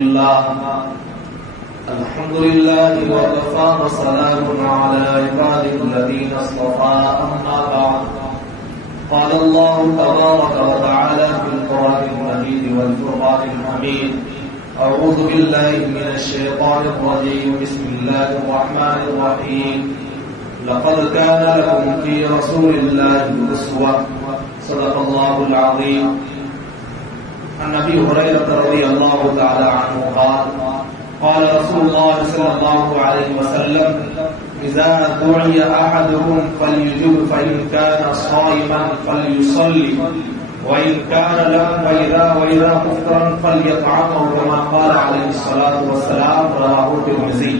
الحمد لله وكفى وسلام على عباده الذين اصطفى أما بعد قال الله تبارك وتعالى في القرآن المجيد والفرقان الحميد أعوذ بالله من الشيطان الرجيم بسم الله الرحمن الرحيم لقد كان لكم في رسول الله أسوة صدق الله العظيم. عن ابي هريره رضي الله تعالى عنه قال قال رسول الله صلى الله عليه وسلم اذا دعي احدكم فليجب فان كان صائما فليصلي وان كان لم واذا مفطرا فليطعمه كما قال عليه الصلاه والسلام رواه الترمذي.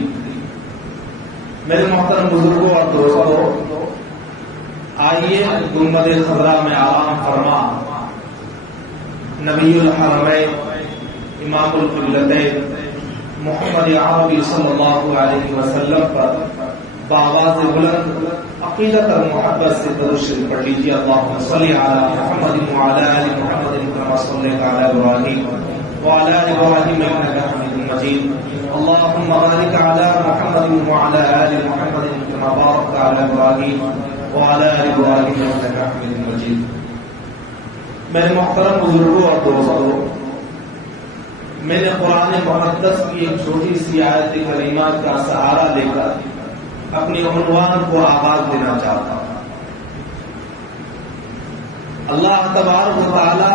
میرے محترم بزرگوں اور دوستوں، آئیے گنبد خضرا میں آرام فرما نبی الحرمین امام القبلتین محمد عربی صلی اللہ علیہ وسلم پر بآواز بلند عقیدت اور محبت سے درود شریف پڑھ لیجیے. اللہم صلی علی محمد وعلی آل محمد کما صلیت علی ابراہیم وعلی آل ابراہیم انک حمید مجید. اللہم بارک علی محمد وعلی آل محمد کما بارکت علی ابراہیم وعلی آل ابراہیم انک حمید مجید. میرے محترم بزرگوں اور دوستوں، میں نے قرآن مقدس کی ایک چھوٹی سی آیت کریمہ کا سہارا لے کر اپنی عنوان کو آغاز دینا چاہتا ہوں. اللہ تبارک و تعالی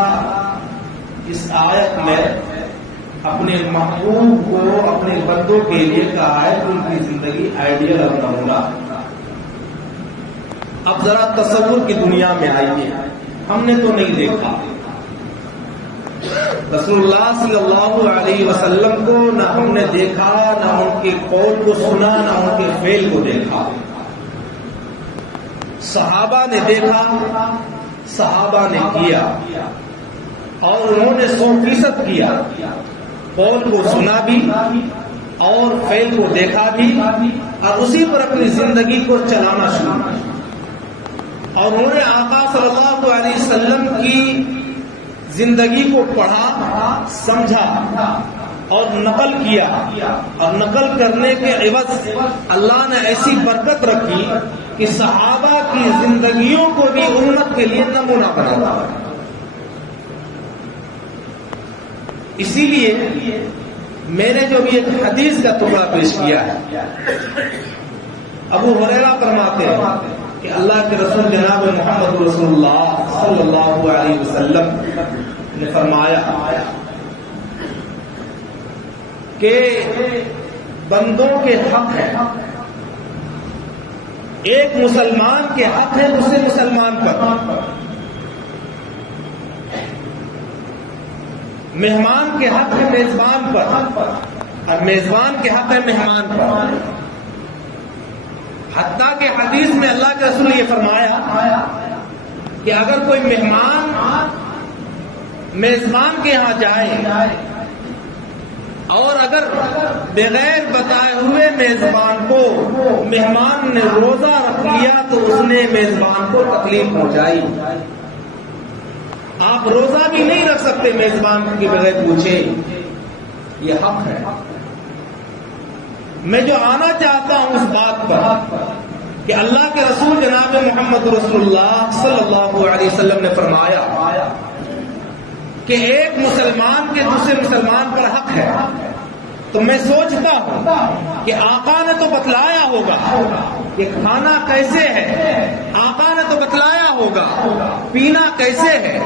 اس آیت میں اپنے محبوب کو اپنے بندوں کے لیے کہا ہے کہ ان کی زندگی آئیڈیل اور نمونہ. اب ذرا تصور کی دنیا میں آئیے. ہم نے تو نہیں دیکھا رسول اللہ صلی اللہ علیہ وسلم کو، نہ ہم نے دیکھا، نہ ان کے قول کو سنا، نہ ان کے فعل کو دیکھا. صحابہ نے دیکھا، صحابہ نے کیا، اور انہوں نے 100% کیا. قول کو سنا بھی اور فعل کو دیکھا بھی، اور اسی پر اپنی زندگی کو چلانا شروع کیا. اور انہوں نے آقا صلی اللہ علیہ وسلم کی زندگی کو پڑھا، سمجھا اور نقل کیا. اور نقل کرنے کے عوض اللہ نے ایسی برکت رکھی کہ صحابہ کی زندگیوں کو بھی امت کے لیے نمونہ بنا. اسی لیے میں نے جو بھی ایک حدیث کا ٹکڑا پیش کیا ہے، ابو ہریرہ فرماتے ہیں کہ اللہ کے رسول جناب محمد رسول اللہ صلی اللہ علیہ وسلم نے فرمایا کہ بندوں کے حق ہے، ایک مسلمان کے حق ہے دوسرے مسلمان پر، مہمان کے حق ہے میزبان پر، اور میزبان کے حق ہے مہمان پر. حتیٰ کہ حدیث میں اللہ کے رسول نے یہ فرمایا کہ اگر کوئی مہمان میزبان کے یہاں جائے اور اگر بغیر بتائے ہوئے میزبان کو مہمان نے روزہ رکھ لیا تو اس نے میزبان کو تکلیف پہنچائی. آپ روزہ بھی نہیں رکھ سکتے میزبان کے بغیر پوچھے. یہ حق ہے. میں جو آنا چاہتا ہوں اس بات پر کہ اللہ کے رسول جناب محمد رسول اللہ صلی اللہ علیہ وسلم نے فرمایا کہ ایک مسلمان کے دوسرے مسلمان پر حق ہے. تو میں سوچتا ہوں کہ آقا نے تو بتلایا ہوگا کہ کھانا کیسے ہے، آقا نے تو بتلایا ہوگا پینا کیسے ہے،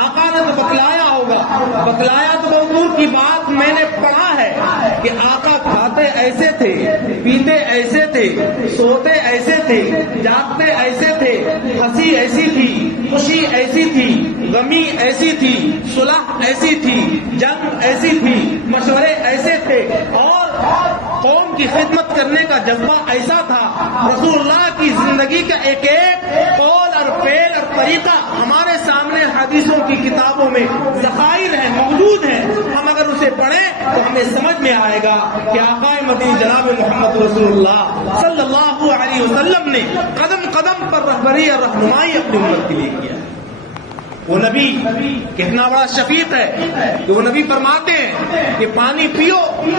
آقا نے تو بتلایا ہوگا. بتلایا تو بہت دور کی بات، میں نے پڑھا ہے کہ آقا کھاتے ایسے تھے، پیتے ایسے تھے، سوتے ایسے تھے، جاگتے ایسے تھے، ہنسی ایسی تھی، خوشی ایسی تھی، غمی ایسی تھی، صلح ایسی تھی، جنگ ایسی تھی، مشورے ایسے تھے، اور قوم کی خدمت کرنے کا جذبہ ایسا تھا. رسول اللہ کی زندگی کا ایک ایک قول اور فعل اور طریقہ ہمارے سامنے حدیثوں کی کتابوں میں ذخائر ہیں، موجود ہیں. ہم اگر اسے پڑھیں تو ہمیں سمجھ میں آئے گا کہ آقا مدینہ جناب محمد رسول اللہ صلی اللہ علیہ وسلم نے قدم قدم پر رہبری اور رہنمائی اپنی امت کے لیے کیا. وہ نبی کتنا بڑا شفیق ہے کہ وہ نبی فرماتے ہیں کہ پانی پیو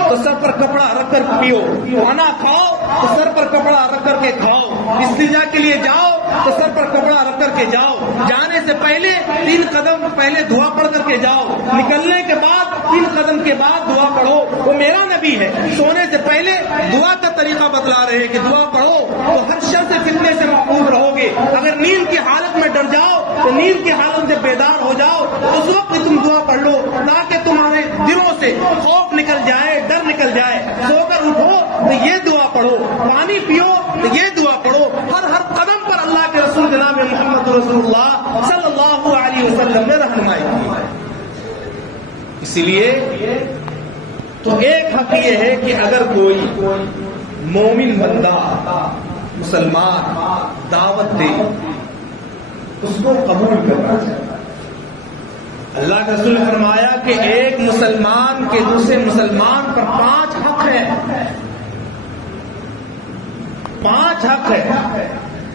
تو سر پر کپڑا رکھ کر پیو، کھانا کھاؤ تو سر پر کپڑا رکھ کر کے کھاؤ، استنجا کے لیے جاؤ تو سر پر کپڑا رکھ کر کے جاؤ، جانے سے پہلے 3 قدم پہلے دعا پڑھ کر کے جاؤ، نکلنے کے بعد 3 قدم کے بعد دعا پڑھو۔ وہ میرا نبی ہے، سونے سے پہلے دعا کا طریقہ بتلا رہے ہیں کہ دعا پڑھو تو ہر شر سے فتنے سے محفوظ رہو گے۔ اگر نیند کی حالت میں ڈر جاؤ تو نیند کی حالت سے بیدار ہو جاؤ، اس وقت تم دعا پڑھ لو تاکہ تمہارے دلوں سے خوف نکل جائے، ڈر نکل جائے۔ سو کر اٹھو تو یہ دعا پڑھو، پانی پیو تو یہ دعا پڑھو۔ ہر قدم پر اللہ کے رسول جناب محمد رسول اللہ صلی اللہ علیہ وسلم نے رہنمائی کی۔ اسی لیے تو ایک حق یہ ہے کہ اگر کوئی مومن بندہ مسلمان دعوت دے اس کو قبول کرنا چاہیے۔ اللہ کے رسول نے فرمایا کہ ایک مسلمان کے دوسرے مسلمان پر 5 حق ہیں، 5 حق ہے۔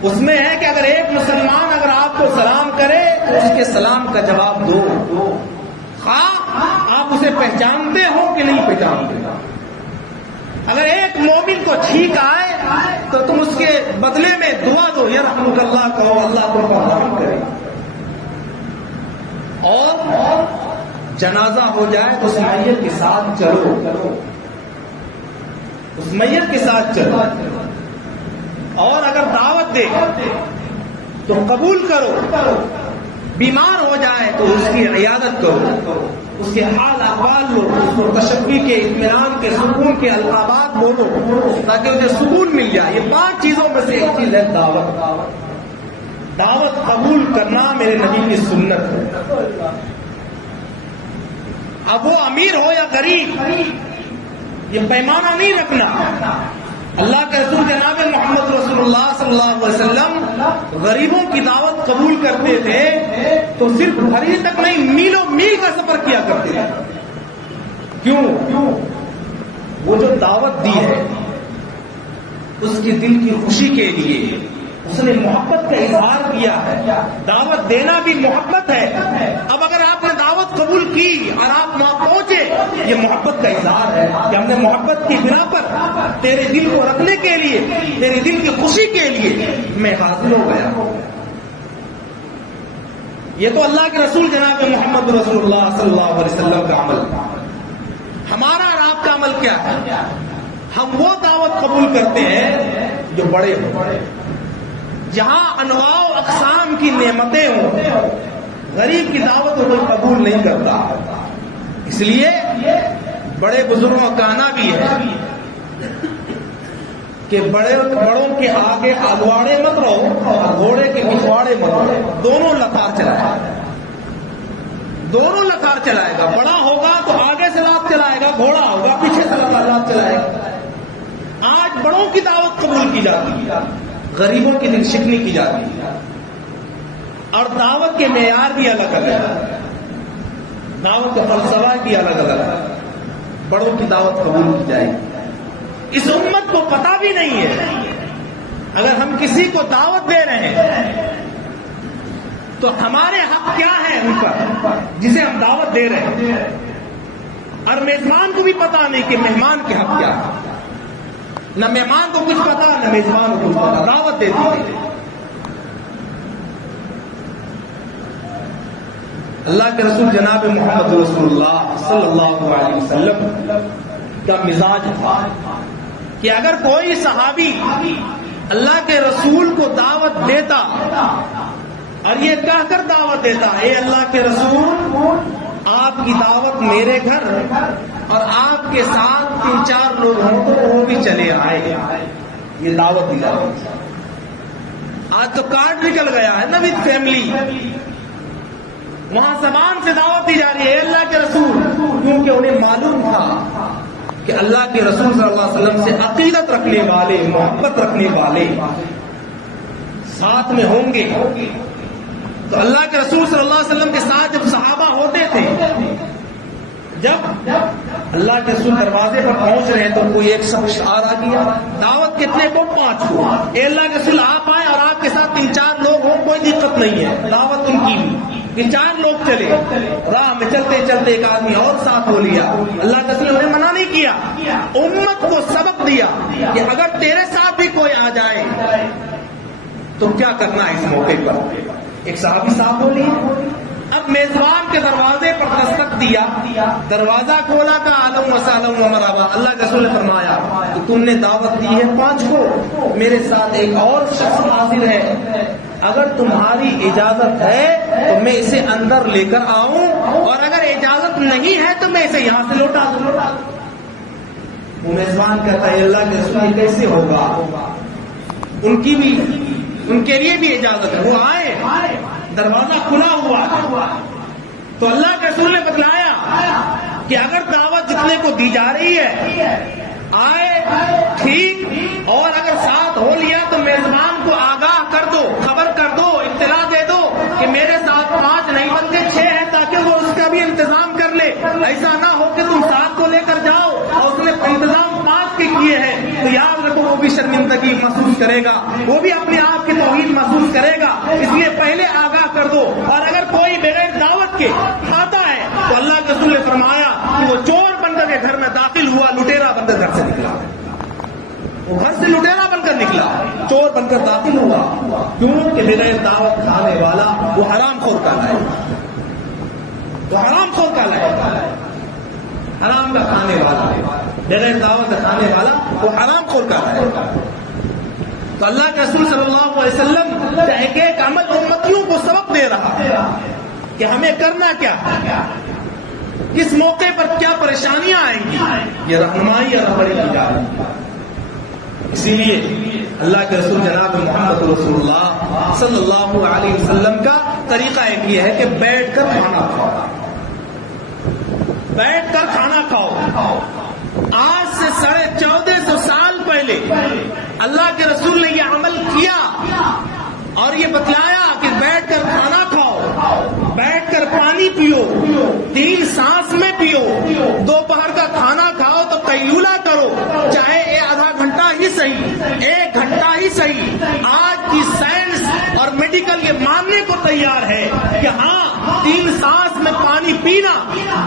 اس میں ہے کہ اگر ایک مسلمان اگر آپ کو سلام کرے تو اس کے سلام کا جواب دو، خواہ آپ اسے پہچانتے ہو کہ نہیں پہچانتے۔ اگر ایک مومن کو چھینک آئے تو تم اس کے بدلے میں دعا دو، یرحمک اللہ کہو، اللہ کو رحم کرے۔ اور جنازہ ہو جائے تو اس میت کے ساتھ چلو، اس میت کے ساتھ چلو۔ اور اگر دعوت دے تو قبول کرو، بیمار ہو جائے تو اس کی عیادت کرو، اس کے حال احوال لو، اس کو تشفی کے، اطمینان کے، سکون کے القابات بولو تاکہ اسے سکون مل جائے۔ یہ 5 چیزوں میں سے ایک چیز ہے دعوت۔ دعوت قبول کرنا میرے نبی کی سنت ہے۔ اب وہ امیر ہو یا غریب، یہ پیمانہ نہیں رکھنا۔ اللہ کے رسول جناب محمد رسول اللہ صلی اللہ علیہ وسلم غریبوں کی دعوت قبول کرتے تھے تو صرف گھر ہی تک نہیں، میلوں میل کا سفر کیا کرتے تھے۔ کیوں؟ وہ جو دعوت دی ہے اس کے دل کی خوشی کے لیے اس نے محبت کا اظہار کیا ہے۔ دعوت دینا بھی محبت ہے۔ اب اگر آپ نے دعوت قبول کی اور آپ وہاں پہنچے، یہ محبت کا اظہار ہے کہ ہم نے محبت کی بنا پر تیرے دل کو رکھنے کے لیے، تیرے دل کی خوشی کے لیے میں حاضر ہو گیا۔ یہ تو اللہ کے رسول جناب محمد رسول اللہ صلی اللہ علیہ وسلم کا عمل۔ ہمارا اور آپ کا عمل کیا ہے؟ ہم وہ دعوت قبول کرتے ہیں جو بڑے ہوں، جہاں انواع و اقسام کی نعمتیں ہوں۔ غریب کی دعوت کو کوئی قبول نہیں کرتا۔ اس لیے بڑے بزرگوں کا کہنا بھی ہے کہ بڑوں کے آگے آگواڑے مت رہو اور گھوڑے کے پچھواڑے مت رہو۔ دونوں لتار چلائے گا۔ بڑا ہوگا تو آگے سے لات چلائے گا، گھوڑا ہوگا پیچھے سے لات چلائے گا۔ آج بڑوں کی دعوت قبول کی جاتی ہے، غریبوں کی دل شکنی کی جاتی ہے، اور دعوت کے معیار بھی الگ الگ ہے، دعوت کا فلسفہ بھی الگ الگ ہے۔ بڑوں کی دعوت قبول کی جائے گی۔ اس امت کو پتہ بھی نہیں ہے اگر ہم کسی کو دعوت دے رہے ہیں تو ہمارے حق کیا ہے ان پر جسے ہم دعوت دے رہے ہیں، اور میزبان کو بھی پتہ نہیں کہ مہمان کے حق کیا ہے۔ نہ مہمان کو کچھ پتا نہ میزبان کو کچھ پتا، دعوت دیتی ہے۔ اللہ کے رسول جناب محمد رسول اللہ صلی اللہ علیہ وسلم کا مزاج تھا کہ اگر کوئی صحابی اللہ کے رسول کو دعوت دیتا اور یہ کہہ کر دعوت دیتا، اے اللہ کے رسول آپ کی دعوت میرے گھر اور آپ کے ساتھ 3-4 لوگ ہوں تو وہ بھی چلے آئے، یہ دعوت دی جاتی۔ آج تو کارڈ نکل گیا ہے نا وتھ فیملی، وہاں زبان سے دعوت دی جا رہی ہے اللہ کے رسول، کیونکہ انہیں معلوم تھا کہ اللہ کے رسول صلی اللہ علیہ وسلم سے عقیدت رکھنے والے، محبت رکھنے والے ساتھ میں ہوں گے۔ تو اللہ کے رسول صلی اللہ علیہ وسلم کے ساتھ جب صحابہ ہوتے تھے، جب اللہ کے رسول دروازے پر پہنچ رہے ہیں تو کوئی ایک شخص آ گیا، دعوت کتنے کو 5 کو، اے اللہ کے رسول آپ آئے اور آپ کے ساتھ 3-4 لوگ ہوں، کوئی دقت نہیں ہے، دعوت ان کی بھی۔ کہ 4 لوگ چلے، راہ میں چلتے چلتے ایک آدمی اور ساتھ ہو لیا، اللہ کے رسول نے منع نہیں کیا، امت کو سبق دیا کہ اگر تیرے ساتھ بھی کوئی آ جائے تو کیا کرنا ہے اس موقع پر۔ ایک صحابی ساتھ ہو لیے، اب میزبان کے دروازے پر دستک دیا، دروازہ کھولا تھا، عالم وسالم و مرحبا، اللہ کے رسول نے فرمایا کہ تم نے دعوت دی ہے 5 کو، میرے ساتھ ایک اور شخص حاضر ہے، اگر تمہاری اجازت ہے تو میں اسے اندر لے کر آؤں، اور اگر اجازت نہیں ہے تو میں اسے یہاں سے لوٹا دوں۔ وہ میزبان کہتا ہے اللہ کے رسول کیسے ہوگا، ان کے لیے بھی اجازت ہے، وہ آئے، دروازہ کھلا ہوا، تو اللہ کے رسول نے بتلایا کہ اگر دعوت جتنے کو دی جا رہی ہے آئے ٹھیک، اور اگر ساتھ ہو لیا تو میزبان کو آگاہ کر دو، خبر کر دو، اطلاع دے دو کہ میرے ساتھ 5 نہیں بلکہ 6 ہیں، تاکہ وہ اس کا بھی انتظام کر لے۔ ایسا نہ ہو کہ تم 7 کو لے کر جاؤ اور اس نے انتظام 5 کے کیے ہیں، تو یاد رکھو وہ بھی شرمندگی محسوس کرے گا، وہ بھی اپنے آپ کی توہین محسوس کرے گا، اس لیے پہلے آگاہ کر دو۔ اور اگر کوئی بغیر دعوت کے کھاتا ہے تو اللہ کے رسول نے فرمایا کہ وہ چور بن کر کے گھر میں داخل ہوا، لٹیرا بن کر گھر سے نکلا، وہ گھر سے لٹیرا بن کر نکلا، چور بن کر داخل ہوا، کیوں کہ بغیر دعوت کھانے والا وہ حرام خور کہلائے گا، وہ حرام خور کہلائے گا، حرام کا کھانے والا، بغیر دعوت کا کھانے والا وہ حرام خور کہلائے گا۔ تو اللہ کے رسول صلی اللہ علیہ وسلم کا ایک ایک عمل امتیوں کو سبق دے رہا ہے کہ ہمیں کرنا کیا، کس موقع پر کیا پریشانیاں آئیں گی، یہ رہنمائی اور رہبری کی جا رہی ہے۔ اسی لیے اللہ کے رسول جناب محمد رسول اللہ صلی اللہ علیہ وسلم کا طریقہ ایک یہ ہے کہ بیٹھ کر کھانا کھاؤ، بیٹھ کر کھانا کھاؤ۔ آج سے 1450 سال پہلے اللہ کے رسول نے یہ عمل کیا اور یہ بتلایا کہ بیٹھ کر کھانا کھاؤ، بیٹھ کر پانی پیو، 3 سانس میں پیو، دوپہر کا کھانا کھاؤ تو قیلولہ کرو، چاہے آدھا گھنٹہ ہی صحیح، 1 گھنٹہ ہی صحیح۔ آج کی سائنس اور میڈیکل یہ ماننے کو تیار ہے کہ ہاں 3 سانس میں پانی پینا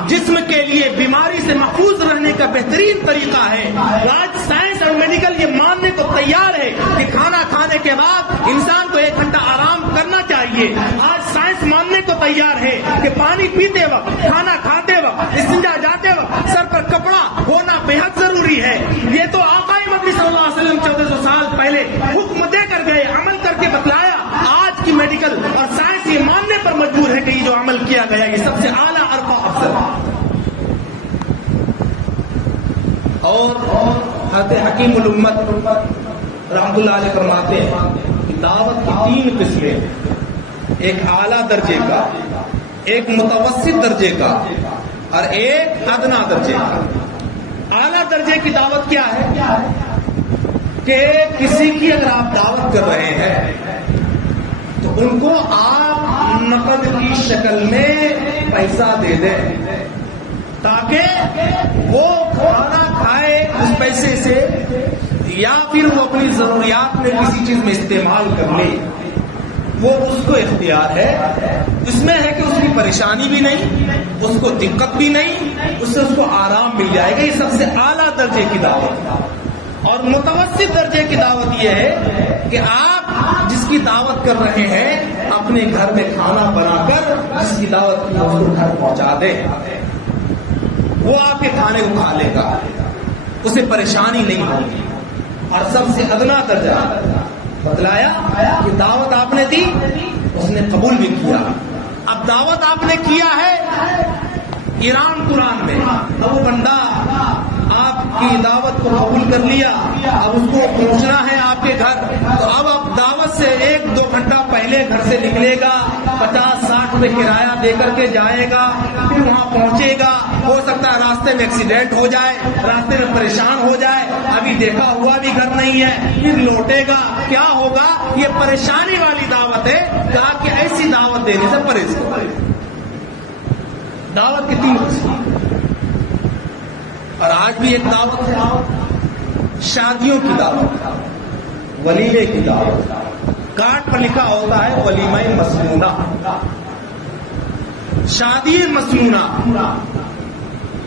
جسم کے لیے بیماری سے محفوظ رہنے کا بہترین طریقہ ہے۔ آج سائنس اور میڈیکل یہ ماننے کو تیار ہے کہ کھانا کھانے کے بعد انسان کو 1 گھنٹہ آرام کرنا چاہیے۔ آج سائنس ماننے کو تیار ہے کہ پانی پیتے وقت، کھانا کھاتے وقت، استنجا جاتے وقت سر پر کپڑا ہونا بے حد ضروری ہے۔ یہ تو آقا مدنی صلی اللہ علیہ وسلم 1400 سال پہلے حکم دے کر گئے، عمل کر کے بتلایا۔ آج کی میڈیکل اور سائنس یہ ماننے پر مجبور ہے کہ یہ جو عمل کیا گیا یہ سب سے اعلیٰ ارقا افضل ہے۔ اور حضرت حکیم الامت رحمۃ اللہ علیہ فرماتے ہیں کہ دعوت کی 3 قسمیں، ایک اعلیٰ درجے کا، ایک متوسط درجے کا اور ایک ادنا درجے کا۔ اعلیٰ درجے کی دعوت کیا ہے کہ کسی کی اگر آپ دعوت کر رہے ہیں تو ان کو آپ نقد کی شکل میں پیسہ دے دیں تاکہ وہ کھانا کھائے اس پیسے سے، یا پھر وہ اپنی ضروریات میں کسی چیز میں استعمال کر لے، وہ اس کو اختیار ہے۔ اس میں ہے کہ اس کی پریشانی بھی نہیں، اس کو دقت بھی نہیں، اس سے اس کو آرام مل جائے گا۔ یہ سب سے اعلیٰ درجے کی دعوت۔ اور متوسط درجے کی دعوت یہ ہے کہ آپ جس کی دعوت کر رہے ہیں اپنے گھر میں کھانا بنا کر جس کی دعوت کی اس کو گھر پہنچا دیں، وہ آپ کے کھانے کو کھا لے گا، اسے پریشانی نہیں ہوگی۔ اور سب سے ادنا درجہ بتلایا کہ دعوت آپ نے دی، اس نے قبول بھی کیا۔ اب دعوت آپ نے کیا ہے ایران قرآن میں، اب وہ بندہ آپ کی دعوت کو قبول کر لیا، اب اس کو پہنچنا ہے آپ کے گھر، تو اب آپ دعوت سے 1-2 گھنٹہ پہلے گھر سے نکلے گا، 50-60 روپے کرایہ دے کر کے جائے گا، پھر وہاں پہنچے گا، ہو سکتا ہے راستے میں ایکسیڈنٹ ہو جائے، راستے میں پریشان ہو جائے، ابھی دیکھا ہوا بھی گھر نہیں ہے، پھر لوٹے گا، کیا ہوگا؟ یہ پریشانی والی دعوت ہے۔ کہا کہ ایسی دعوت دینے سے پرہیز کرو۔ دعوت کی 3 قسم، اور آج بھی ایک دعوت ہے، شادیوں کی دعوت، ولیمے کی دعوت۔ کارڈ پر لکھا ہوتا ہے ولیمہ مسنونہ، شادی مسنونہ،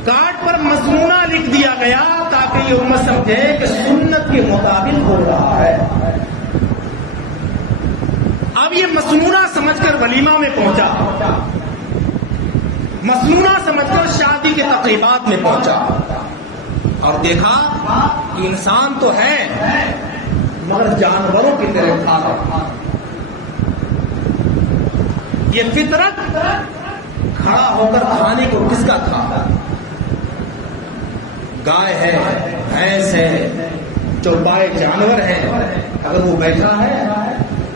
کارڈ پر مسنونہ لکھ دیا گیا تاکہ یہ امت سمجھے کہ سنت کے مطابق ہو رہا ہے۔ اب یہ مسنونہ سمجھ کر ولیمہ میں پہنچا، مسنونہ سمجھ کر شادی کے تقریبات میں پہنچا، اور دیکھا کہ انسان تو ہے مگر جانوروں کی طرح کھا رہا۔ یہ فطرت کھڑا ہو کر کھانے کو کس کا کھا؟ گائے ہے، بھینس ہے، چوپائے جانور ہیں، اگر وہ بیٹھا ہے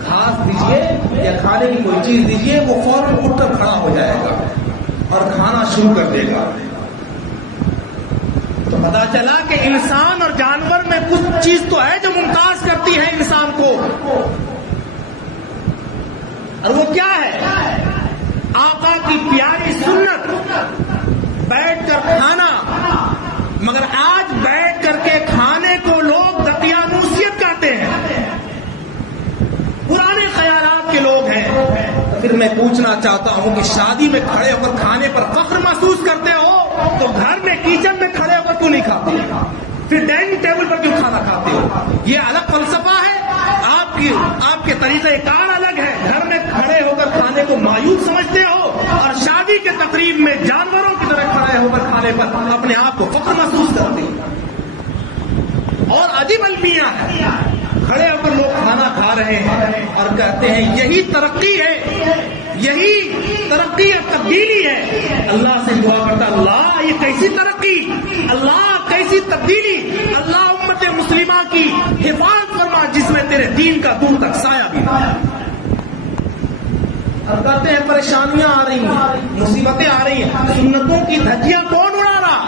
گھاس دیجیے یا کھانے کی کوئی چیز دیجیے، وہ فوراً اٹھ کر کھڑا ہو جائے گا اور کھانا شروع کر دے گا۔ تو پتا چلا کہ انسان اور جانور میں کچھ چیز تو ہے جو ممتاز کرتی ہے انسان کو، اور وہ کیا ہے؟ آقا کی پیاری سنت، بیٹھ کر کھانا۔ مگر آج بیٹھ کر کے کھانے کو لوگ دقیانوسیت کہتے ہیں، پرانے خیالات کے لوگ ہیں۔ تو پھر میں پوچھنا چاہتا ہوں کہ شادی میں کھڑے ہو کر کھانے پر فخر محسوس کرتے ہو تو گھر میں کچن میں کھڑے ہو کر کیوں نہیں کھاتے؟ پھر ڈائننگ ٹیبل پر کیوں کھانا کھاتے ہو؟ یہ الگ فلسفہ ہے، آپ کے طریقہ کار الگ ہے۔ گھر میں کھڑے ہو کر کھانے کو مایوب سمجھتے ہو، اور شادی کے تقریب میں جانوروں کی طرح کھڑے ہو کر کھانے پر اپنے آپ کو فخر محسوس کرتے ہو۔ اور عجیب المیاں ہے، کھڑے ہو کر لوگ کھانا کھا رہے ہیں اور کہتے ہیں یہی ترقی ہے، یہی ترقی اور تبدیلی ہے۔ اللہ سے دعا کرتا، اللہ یہ کیسی ترقی، اللہ کیسی تبدیلی، اللہ امت مسلمہ کی حفاظت فرما جس میں تیرے دین کا دور تک سایہ بھی نہ۔ اور کہتے ہیں پریشانیاں آ رہی ہیں، مصیبتیں آ رہی ہیں، سنتوں کی دھجیاں کون اڑا رہا؟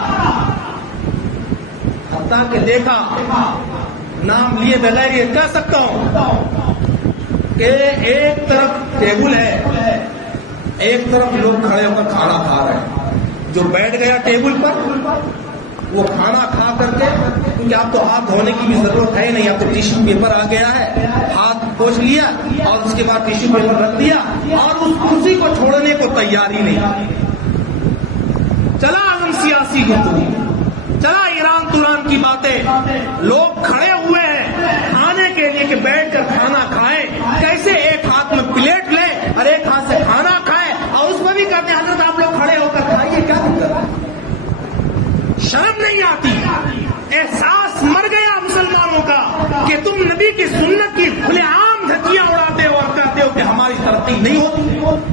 حتیٰ کہ دیکھا، نام لیے بغیر یہ کہہ سکتا ہوں کہ ایک طرف ٹیبل ہے، ایک طرف لوگ کھڑے ہو کر کھانا کھا رہے ہیں۔ جو بیٹھ گیا ٹیبل پر وہ کھانا کھا کر کے، کیونکہ اب تو ہاتھ دھونے کی بھی ضرورت ہے نہیں، اب تو ٹیشو پیپر آ گیا ہے، ہاتھ پوچھ لیا اور اس کے بعد ٹیشو پیپر رکھ دیا اور اس کرسی کو چھوڑنے کو تیار ہی نہیں۔ چلا عالم سیاسی گفتگو، چلا ایران توران کی باتیں، لوگ کھڑے ہوئے ہیں کھانے کے لیے کہ بیٹھ کر کھانا کھائیں، کیسے ایک ہاتھ میں پلیٹ لے اور ایک ہاتھ سے کھانا کھائے، اور اس میں بھی کہتے ہیں حضرت آپ لوگ کھڑے ہو کر کھائیے، کیا دقت ہے؟ شرم نہیں آتی؟ احساس مر گیا مسلمانوں کا کہ تم نبی کی سنت کی کھلے عام دھجیاں اڑاتے ہو اور کہتے ہو کہ ہماری ترقی نہیں ہوتی۔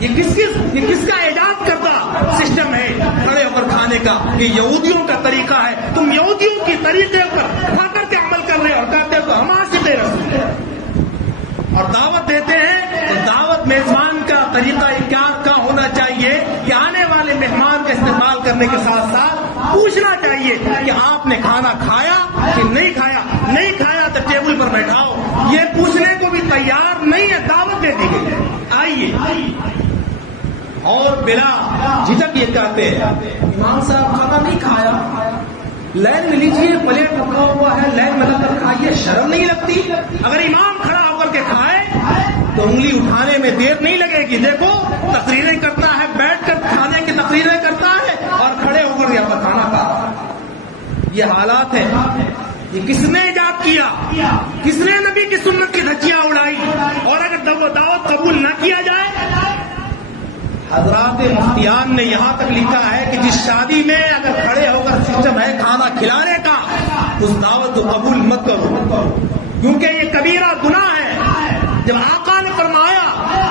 یہ کس کا ایجاد کرتا سسٹم ہے کھڑے ہو کر کھانے کا؟ یہ یہودیوں کا طریقہ ہے۔ تم یہودیوں کی طریقے پر کھا کر کے عمل کر رہے ہو اور کہتے ہو کہ ہم عاشق رسول ہیں، اور دعوت دیتے ہیں تو دعوت میزبان کا طریقہ کیا ہونا چاہیے کہ آنے والے مہمان کا استقبال کرنے کے ساتھ ساتھ پوچھنا چاہیے کہ آپ نے کھانا کھایا کہ نہیں کھایا، نہیں کھایا تو ٹیبل پر بیٹھاؤ۔ یہ پوچھنے کو بھی تیار نہیں ہے، دعوت دے دی گئی ہے آئیے، اور بلا جھجک یہ کہتے ہیں امام صاحب کھانا نہیں کھایا، لائن میں لیجیے، پلیٹ رکھا ہوا ہے، لائن میں لگ کر کھائیے، شرم نہیں لگتی؟ اگر امام کھڑا ہو کر کے کھائے تو انگلی اٹھانے میں دیر نہیں لگے گی۔ دیکھو تقریریں کرتا ہے، بیٹھ کر کھانے کی تقریریں کرتا ہے اور کھڑے ہو کر یہاں پر کھانا کھا۔ یہ حالات ہیں، یہ کس نے ایجاد کیا؟ کس نے نبی کی سنت کی دھجیاں اڑائی؟ اور اگر دعوت قبول نہ کیا جائے، حضرات مفتیان نے یہاں تک لکھا ہے کہ جس شادی میں اگر کھڑے ہو کر سسٹم ہے کھانا کھلانے کا، اس دعوت کو قبول مت کرو، کیونکہ یہ کبیرہ گناہ ہے۔ جب آقا نے فرمایا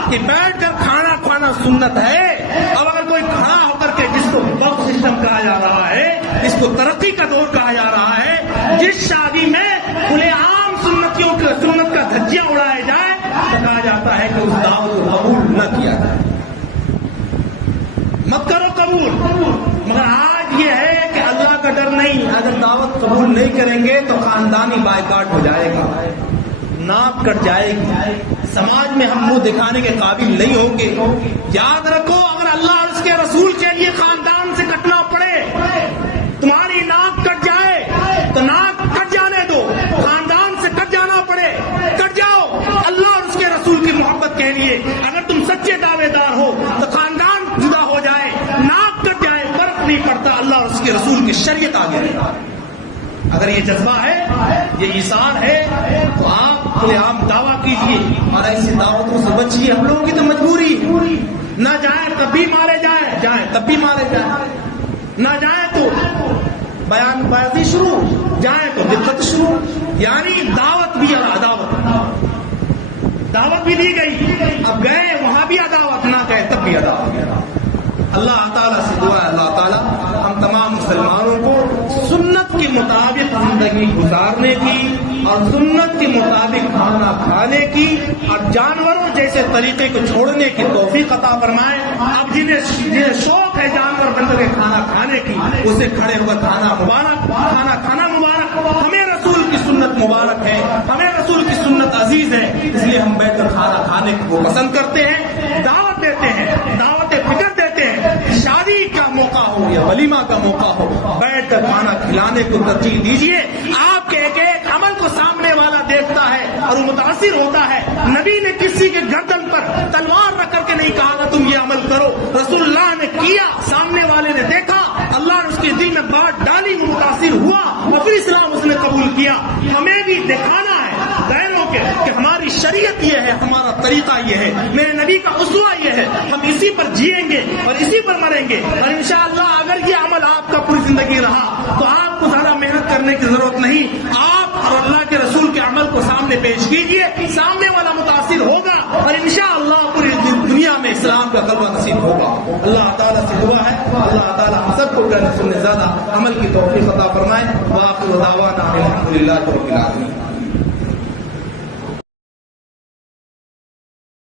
کہ بیٹھ کر کھانا کھانا سنت ہے، اب اگر کوئی کھڑا ہو کر کے جس کو وقت سسٹم کہا جا رہا ہے، جس کو ترقی کا دور کہا جا رہا ہے، جس شادی میں کھلے عام سنت کا دھجیاں اڑائے جائے تو کہا جاتا ہے کہ اس دعوت کو قبول نہ کیا جائے، مت کرو قبول۔ مگر آج یہ ہے کہ اللہ کا ڈر نہیں، اگر دعوت قبول نہیں کریں گے تو خاندانی بائیکاٹ ہو جائے گا، ناپ کٹ جائے گی، سماج میں ہم منہ دکھانے کے قابل نہیں ہوں گے۔ یاد رکھو، اگر اللہ اور اس کے رسول کے لیے خاندان سے کٹنا پڑے، تمہاری ناک کٹ جائے تو ناک کٹ جانے دو، خاندان سے کٹ جانا پڑے کٹ جاؤ، اللہ اور اس کے رسول کی محبت کے لیے۔ اگر تم سچے دعوے دار ہو تو شریعت آگے رہے. اگر یہ جذبہ ہے، یہ ایثار ہے، تو آپ کھلے عام دعویٰ کیجیے اور ایسی دعوتوں سے بچیے. ہم لوگوں کی تو مجبوری ہے، نہ جائیں تب بھی مارے جائیں، جائیں تب بھی مارے جائیں، نہ جائیں تو بیان بازی شروع، جائیں تو دقت شروع. یعنی دعوت بھی اور عداوت، دعوت بھی دی گئی، اب گئے وہاں بھی عداوت، نہ گئے تب بھی عداوت. اللہ تعالیٰ سے دعا ہے اللہ تعالیٰ ہم تمام مسلمانوں کو سنت کے مطابق زندگی گزارنے کی اور سنت کے مطابق کھانا کھانے کی اور جانوروں جیسے طریقے کو چھوڑنے کی توفیق عطا فرمائے. اب جنہیں شوق ہے جانور بن کے کھانا کھانے کی، اسے کھڑے ہوئے کھانا مبارک، کھانا کھانا مبارک. ہمیں رسول کی سنت مبارک ہے، ہمیں رسول کی سنت عزیز ہے، اس لیے ہم بیٹھ کر کھانا کھانے کو پسند کرتے ہیں، دعوت دیتے ہیں، دعوت فکر دیتے ہیں. شادی کا موقع ہو یا ولیمہ کا موقع ہو، بیٹھ کر کھانا کھلانے کو ترجیح دیجیے. آپ کے ایک ایک عمل کو سامنے والا دیکھتا ہے اور وہ متاثر ہوتا ہے. نبی نے کسی کے گردن پر تلوار رکھ کر کے نہیں کہا کہ تم یہ عمل کرو، رسول اللہ نے کیا، سامنے والے نے دیکھا، اللہ نے اس کے دل میں بات ڈالی، وہ متاثر ہوا اور پھر اسلام اس نے قبول کیا. ہمیں بھی دکھانا ہے غیروں کے کہ ہماری شریعت یہ ہے، ہمارا طریقہ یہ ہے، میرے نبی کا اسوہ یہ ہے، ہم اسی پر جیئیں گے اور اسی پر مریں گے. اور انشاءاللہ اگر یہ عمل آپ کا پوری زندگی رہا تو آپ کو زیادہ محنت کرنے کی ضرورت نہیں. آپ اور اللہ کے رسول کے عمل کو سامنے پیش کیجئے، سامنے والا متاثر ہوگا اور انشاءاللہ پوری دنیا میں اسلام کا غلبہ نصیب ہوگا. اللہ تعالیٰ سے دعا ہے اللہ تعالیٰ ہم سب کو کہنے سننے زیادہ عمل کی توفیق عطا فرمائے. وآخر دعوانا الحمدللہ رب العالمین.